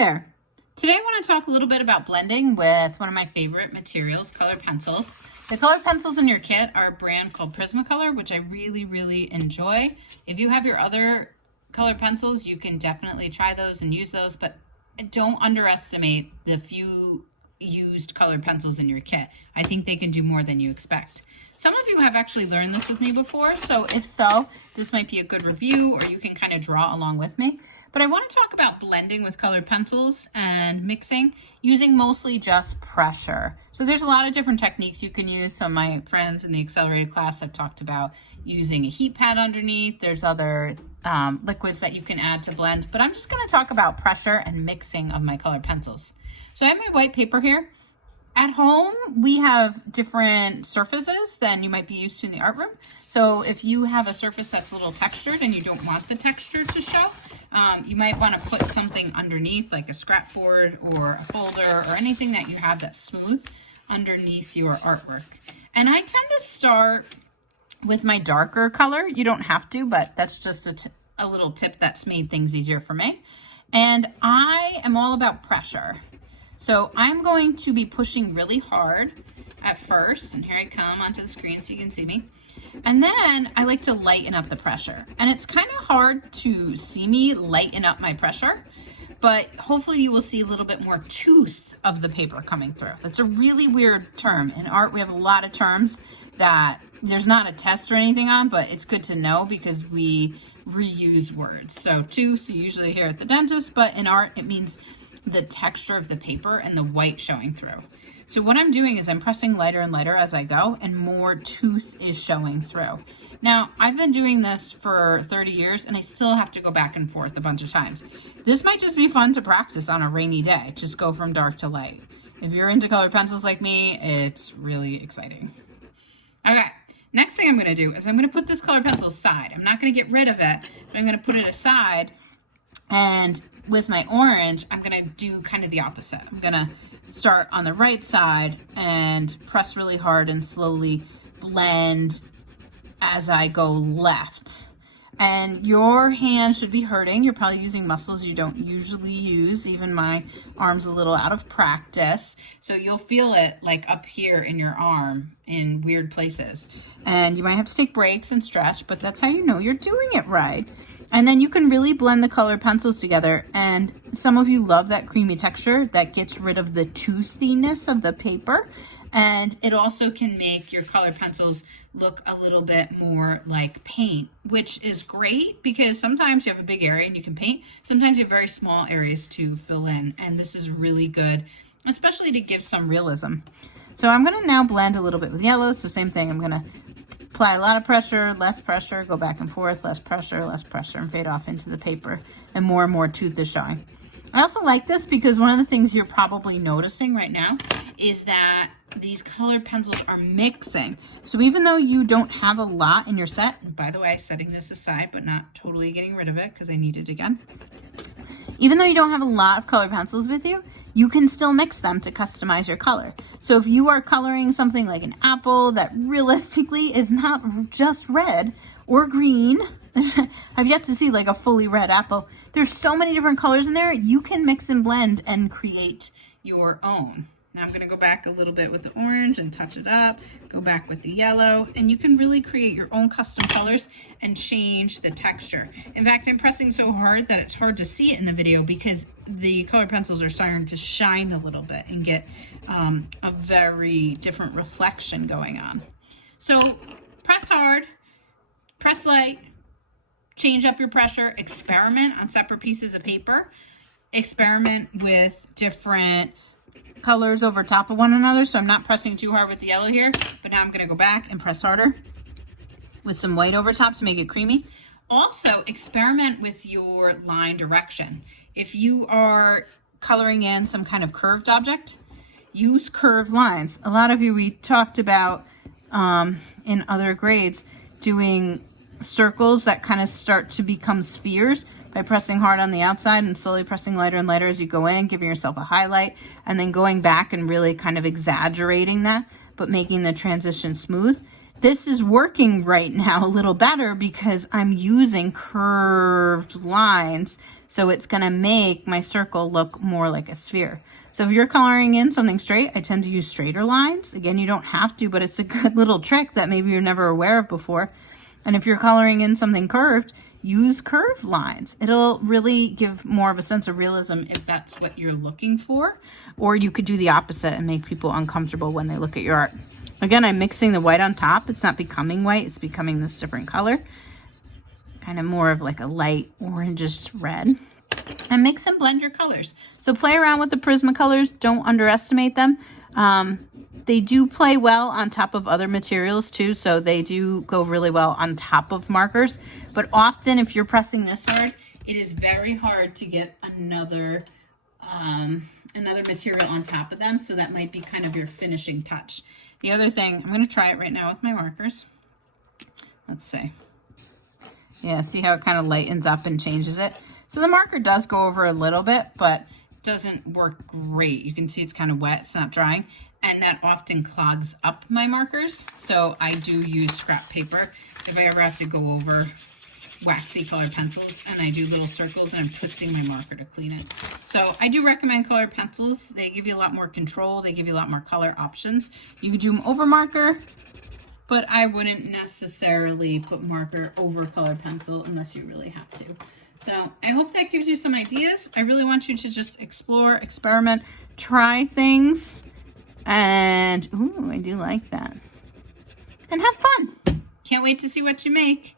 there. Today I want to talk a little bit about blending with one of my favorite materials, colored pencils. The colored pencils in your kit are a brand called Prismacolor, which I really enjoy. If you have your other colored pencils, you can definitely try those and use those, but don't underestimate the few used colored pencils in your kit. I think they can do more than you expect. Some of you have actually learned this with me before, so if so, this might be a good review, or you can kind of draw along with me. But I want to talk about blending with colored pencils and mixing using mostly just pressure. So there's a lot of different techniques you can use. Some of my friends in the accelerated class have talked about using a heat pad underneath. There's other liquids that you can add to blend, but I'm just going to talk about pressure and mixing of my colored pencils. So I have my white paper here. At home, we have different surfaces than you might be used to in the art room. So if you have a surface that's a little textured and you don't want the texture to show, you might want to put something underneath, like a scrap board or a folder or anything that you have that's smooth underneath your artwork. And I tend to start with my darker color. You don't have to, but that's just a little tip that's made things easier for me. And I am all about pressure. So I'm going to be pushing really hard at first, and here I come onto the screen so you can see me. And then I like to lighten up the pressure. And it's kind of hard to see me lighten up my pressure, but hopefully you will see a little bit more tooth of the paper coming through. That's a really weird term. In art, we have a lot of terms that there's not a test or anything on, but it's good to know because we reuse words. So tooth, you usually hear at the dentist, but in art, it means the texture of the paper and the white showing through. So what I'm doing is I'm pressing lighter and lighter as I go, and more tooth is showing through. Now, I've been doing this for 30 years and I still have to go back and forth a bunch of times. This might just be fun to practice on a rainy day. Just go from dark to light. If you're into colored pencils like me, it's really exciting. Okay, next thing I'm gonna do is I'm gonna put this colored pencil aside. I'm not gonna get rid of it, but I'm gonna put it aside, and with my orange, I'm gonna do kind of the opposite. I'm gonna start on the right side and press really hard and slowly blend as I go left. And your hand should be hurting. You're probably using muscles you don't usually use. Even my arm's a little out of practice. So you'll feel it like up here in your arm in weird places. And you might have to take breaks and stretch, but that's how you know you're doing it right. And then you can really blend the colored pencils together. And some of you love that creamy texture that gets rid of the toothiness of the paper. And it also can make your colored pencils look a little bit more like paint, which is great because sometimes you have a big area and you can paint. Sometimes you have very small areas to fill in. And this is really good, especially to give some realism. So I'm gonna now blend a little bit with yellow. So same thing, I'm gonna apply a lot of pressure, less pressure, go back and forth, less pressure, and fade off into the paper, and more tooth is showing. I also like this because one of the things you're probably noticing right now is that these colored pencils are mixing. So even though you don't have a lot in your set, and by the way, setting this aside, but not totally getting rid of it because I need it again. Even though you don't have a lot of colored pencils with you, you can still mix them to customize your color. So if you are coloring something like an apple that realistically is not just red or green, I've yet to see like a fully red apple. There's so many different colors in there. You can mix and blend and create your own. Now I'm gonna go back a little bit with the orange and touch it up, go back with the yellow, and you can really create your own custom colors and change the texture. In fact, I'm pressing so hard that it's hard to see it in the video because the colored pencils are starting to shine a little bit and get a very different reflection going on. So press hard, press light, change up your pressure, experiment on separate pieces of paper, experiment with different colors over top of one another. So I'm not pressing too hard with the yellow here, but now I'm going to go back and press harder with some white over top to make it creamy. Also, experiment with your line direction. If you are coloring in some kind of curved object, use curved lines. A lot of you, we talked about in other grades, doing circles that kind of start to become spheres by pressing hard on the outside and slowly pressing lighter and lighter as you go in, giving yourself a highlight, and then going back and really kind of exaggerating that, but making the transition smooth. This is working right now a little better because I'm using curved lines So it's going to make my circle look more like a sphere. So if you're coloring in something straight, I tend to use straighter lines. Again, you don't have to, but it's a good little trick that maybe you're never aware of before. And if you're coloring in something curved, use curved lines. It'll really give more of a sense of realism if that's what you're looking for. Or you could do the opposite and make people uncomfortable when they look at your art. Again, I'm mixing the white on top. It's not becoming white, it's becoming this different color. Kind of more of like a light orangish red. And mix and blend your colors. So play around with the Prismacolors. Don't underestimate them. They do play well on top of other materials too. So they do go really well on top of markers. But often if you're pressing this hard, it is very hard to get another material on top of them. So that might be kind of your finishing touch. The other thing, I'm going to try it right now with my markers. Let's see. Yeah, see how it kind of lightens up and changes it? So the marker does go over a little bit, but it doesn't work great. You can see it's kind of wet, it's not drying, and that often clogs up my markers. So I do use scrap paper if I ever have to go over waxy colored pencils, and I do little circles and I'm twisting my marker to clean it. So I do recommend colored pencils. They give you a lot more control. They give you a lot more color options. You could do them over marker, but I wouldn't necessarily put marker over colored pencil unless you really have to. So I hope that gives you some ideas. I really want you to just explore, experiment, try things. And, ooh, I do like that. And have fun. Can't wait to see what you make.